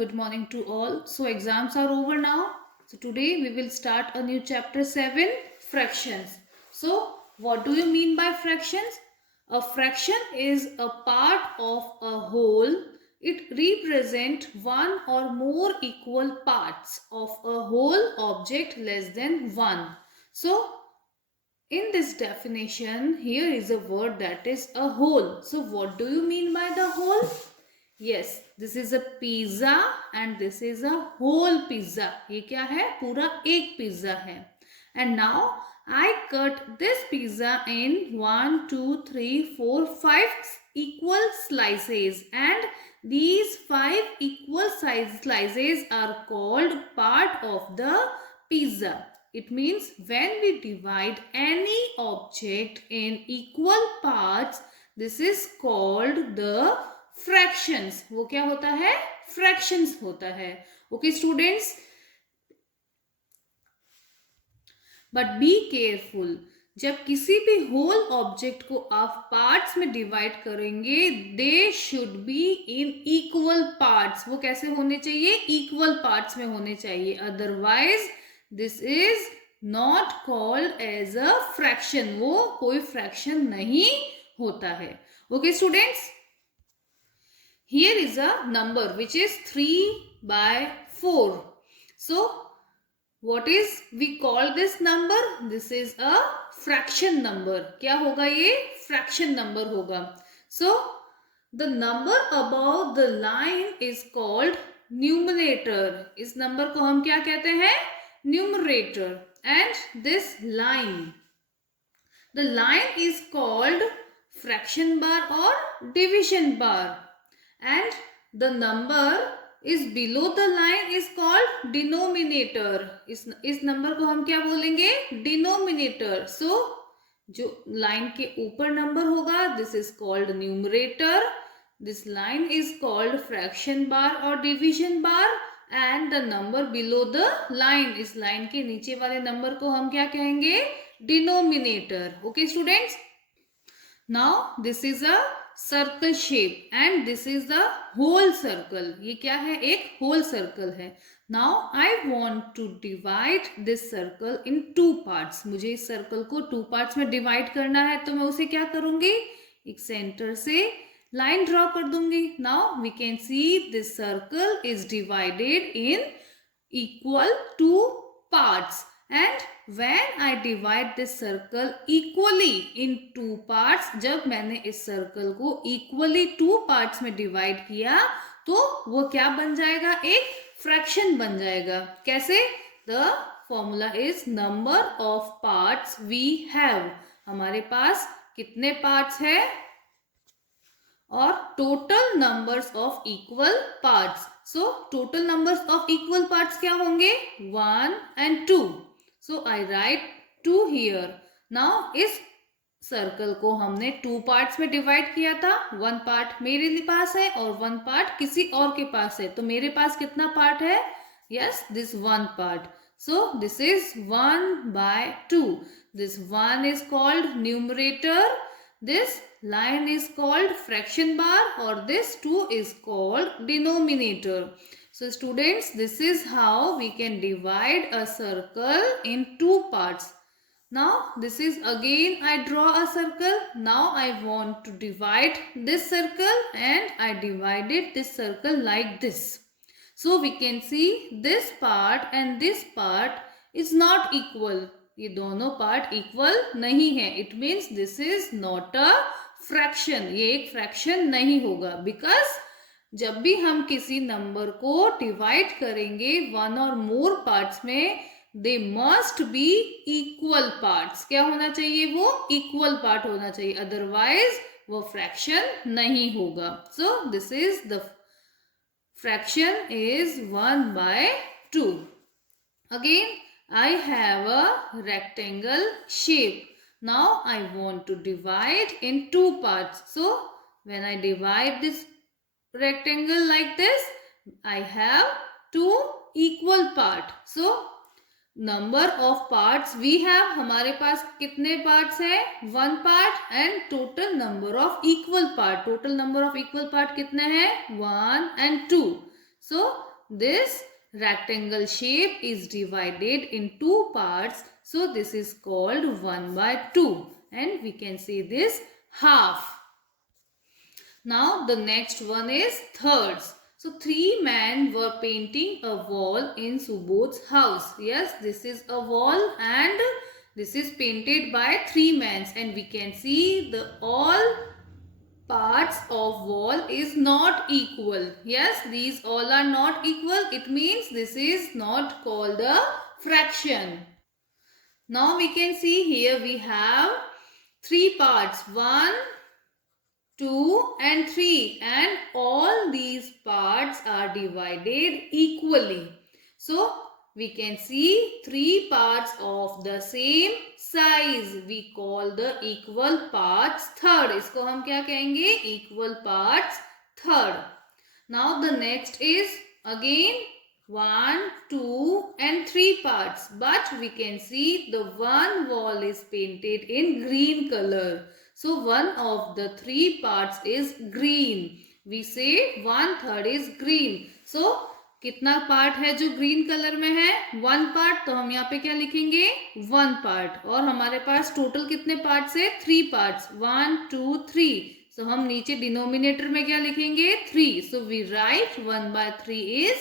Good morning to all. So exams are over now. So today we will start a new chapter 7, fractions. So what do you mean by fractions? A fraction is a part of a whole. It represents one or more equal parts of a whole object less than one. So in this definition, here is a word that is a whole. So what do you mean by the whole? Yes, this is a pizza and this is a whole pizza. ये क्या है? पूरा एक pizza है. And now I cut this pizza in 1, 2, 3, 4, 5 equal slices, and these 5 equal slices are called part of the pizza. It means when we divide any object in equal parts, this is called the fractions. वो क्या होता है? Fractions होता है. Okay students, but be careful. जब किसी भी whole object को आप पार्ट्स में डिवाइड करेंगे, they should be in equal parts. वो कैसे होने चाहिए? इक्वल पार्ट्स में होने चाहिए. Otherwise this is not called as a fraction. वो कोई फ्रैक्शन नहीं होता है. Okay students, here is a number which is 3/4. So what is we call this number? This is a fraction number. क्या होगा ये? Fraction number होगा. So the number above the line is called numerator. इस number को हम क्या कहते हैं? Numerator. And this line, the line is called fraction bar or division bar. And the number is below the line is called denominator. इस number को हम क्या बोलेंगे? Denominator. So जो लाइन के ऊपर नंबर होगा, this is called numerator. This line is called fraction bar or division bar. And the number below the line, इस लाइन के नीचे वाले नंबर को हम क्या कहेंगे? Denominator. Okay students? Now this is a circle shape and this is the whole circle. ये क्या है? एक होल सर्कल है. Now I want to divide this circle in 2 parts. मुझे इस सर्कल को 2 पार्ट्स में डिवाइड करना है, तो मैं उसे क्या करूंगी? एक सेंटर से लाइन ड्रॉ कर दूंगी. Now we can see this circle is divided in equal 2 parts. And when I divide this circle equally in 2 parts, जब मैंने इस सर्कल को equally 2 parts में divide किया, तो वो क्या बन जाएगा? एक fraction बन जाएगा. कैसे? The formula is number of parts we have. हमारे पास कितने parts है? और total numbers of equal parts. So total numbers of equal parts क्या होंगे? 1 and 2. So I write 2 here. Now इस सर्कल को हमने 2 पार्ट्स में डिवाइड किया था. 1 पार्ट मेरे पास है और 1 पार्ट किसी और के पास है. तो मेरे पास कितना पार्ट है? Yes, this 1 part. So this is 1/2. This 1 is called numerator. This line is called fraction bar, or this 2 is called denominator. So students, this is how we can divide a circle in 2 parts. Now this is again I draw a circle. Now I want to divide this circle and I divided this circle like this. So we can see this part and this part is not equal. ये दोनों part equal नहीं है. It means this is not a fraction. ये एक fraction नहीं होगा. Because जब भी हम किसी नंबर को डिवाइड करेंगे 1 और मोर पार्ट्स में, they must be equal parts. क्या होना चाहिए? वो इक्वल पार्ट होना चाहिए. अदरवाइज वो फ्रैक्शन नहीं होगा. So this is the fraction is 1/2. Again I have a rectangle shape. Now I want to divide in 2 parts. So when I divide this rectangle like this, I have 2 equal part. So number of parts we have, हमारे पास कितने parts है? 1 part. And total number of equal part, total number of equal part कितने हैं? 1 and 2. So this rectangle shape is divided in two parts. So this is called 1 by 2. And we can say this half. Now the next one is thirds. So three men were painting a wall in Subodh's house. Yes, this is a wall and this is painted by three men, and we can see the all parts of wall is not equal. Yes, these all are not equal. It means this is not called a fraction. Now we can see here we have three parts, 1, 2 and 3, and all these parts are divided equally. So we can see three parts of the same size. We call the equal parts third. इसको हम क्या कहेंगे? Equal parts third. Now the next is again 1, 2 and 3 parts, but we can see the one wall is painted in green color. So one of the three parts is green. We say 1/3 is green. So कितना part है जो green colour में है? 1 part. तो हम यहाँ पे क्या लिखेंगे? 1 पार्ट. और हमारे पास टोटल कितने पार्ट्स है? 3 पार्ट्स. 1, 2, 3. So हम नीचे डिनोमिनेटर में क्या लिखेंगे? 3. So we write 1 by 3 is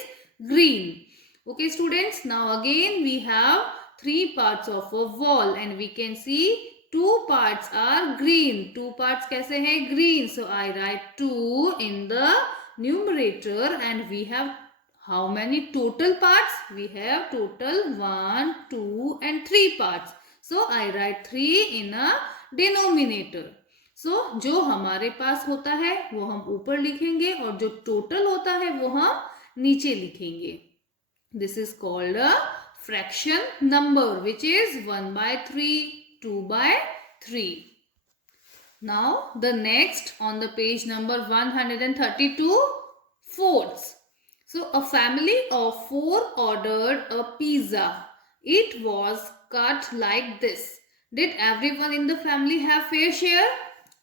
green. Okay students, now again we have three parts of a wall and we can see two parts are green. Two parts कैसे हैं? Green. So I write 2 in the numerator and we have how many total parts? We have total 1, 2 and 3 parts. So I write 3 in a denominator. So जो हमारे पास होता है वो हम ऊपर लिखेंगे और जो टोटल होता है वो हम नीचे लिखेंगे. This is called a fraction number, which is 1 by 3, 2 by 3. Now the next on the page number 132, fourths. So a family of 4 ordered a pizza. It was cut like this. Did everyone in the family have fair share?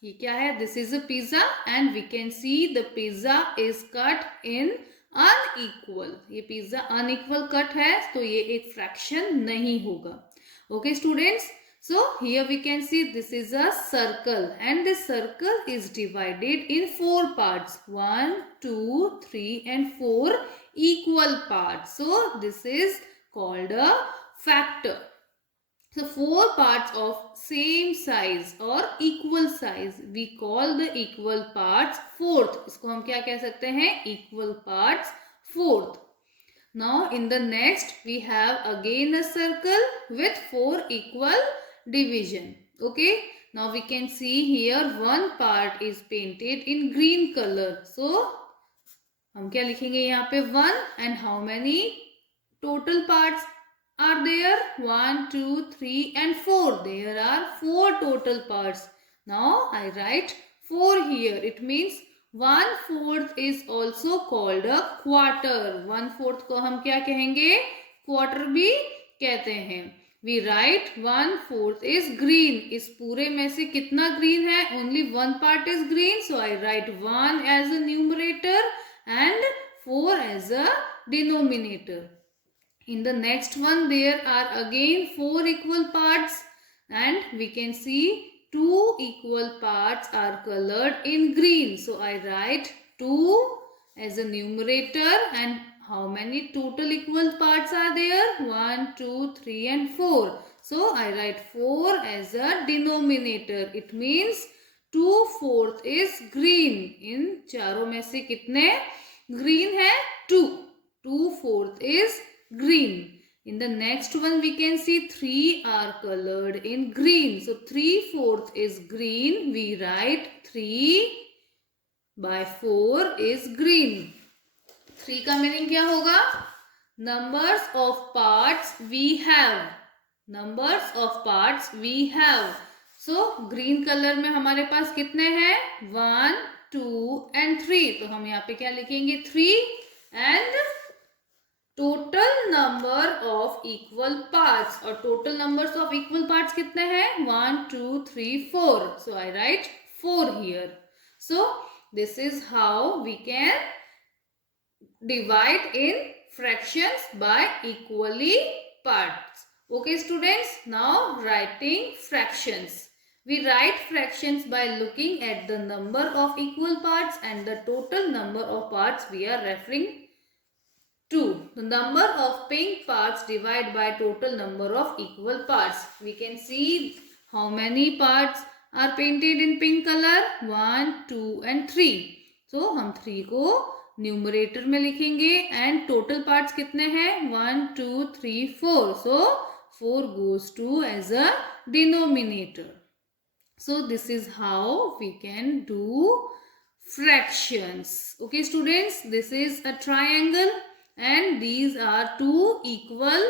ये क्या है? This is a pizza and we can see the pizza is cut in unequal. ये pizza unequal cut है तो ये एक fraction नहीं होगा. Okay students, so here we can see this is a circle and this circle is divided in 4 parts. 1, 2, 3 and 4 equal parts. So this is called a factor. So 4 parts of same size or equal size, we call the equal parts fourth. इसको हम क्या कह सकते हैं? Equal parts fourth. Now in the next we have again a circle with 4 equal division. Okay. Now we can see here one part is painted in green color. So हम क्या लिखेंगे यहाँ पे? 1 and how many total parts are there? 1, 2, 3 and 4. There are 4 total parts. Now I write 4 here. It means 1/4 is also called a quarter. 1/4 को हम क्या कहेंगे? Quarter भी कहते हैं. We write 1/4 is green. इस पूरे में से कितना green है? Only one part is green. So I write 1 as a numerator and 4 as a denominator. In the next one there are again 4 equal parts and we can see 2 equal parts are colored in green. So I write 2 as a numerator and how many total equal parts are there? 1, 2, 3 and 4. So I write 4 as a denominator. It means 2/4 is green. इन चारों में से कितने green है? 2. 2/4 is green. In the next one we can see 3 are colored in green. So 3/4 is green. We write 3/4 is green. 3 का meaning क्या होगा? Numbers of parts we have. Numbers of parts we have. So green color में हमारे पास कितने हैं? 1, 2 and 3. तो हम यहाँ पे क्या लिखेंगे? 3 and total number of equal parts. और total numbers of equal parts कितने हैं? 1, 2, 3, 4. So I write 4 here. So this is how we can divide in fractions by equally parts. Okay students, now writing fractions. We write fractions by looking at the number of equal parts and the total number of parts we are referring to. The number of pink parts divided by total number of equal parts. We can see how many parts are painted in pink color. 1, 2 and 3. So हम 3 को numerator में लिखेंगे and total parts कितने हैं 1 2 3 4. So 4 goes to as a denominator. So this is how we can do fractions. Okay students, this is a triangle and these are two equal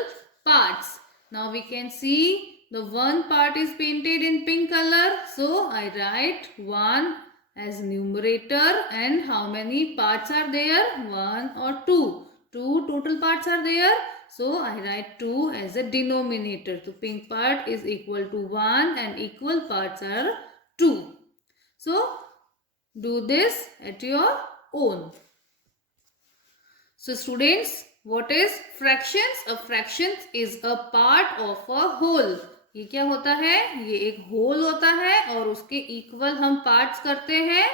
parts. Now we can see the one part is painted in pink color. So I write 1 as numerator and how many parts are there? 1 or 2. 2 total parts are there. So I write 2 as a denominator. So pink part is equal to 1 and equal parts are 2. So do this at your own. So students, what is fractions? A fraction is a part of a whole. ये क्या होता है? ये एक whole होता है और उसके equal हम parts करते हैं.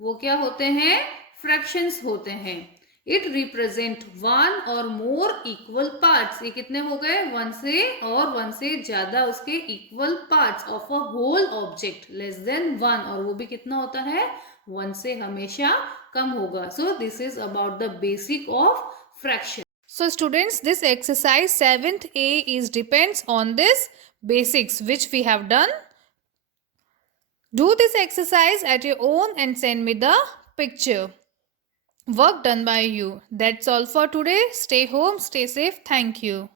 वो क्या होते हैं? Fractions होते हैं. It represent one or more equal parts. ये कितने हो गए? 1 से और 1 से ज़्यादा उसके equal parts of a whole object less than 1. और वो भी कितना होता है? 1 से हमेशा कम होगा. So this is about the basic of fraction. So students, this exercise 7th A is depends on this basics which we have done. Do this exercise at your own and send me the picture. Work done by you. That's all for today. Stay home, stay safe. Thank you.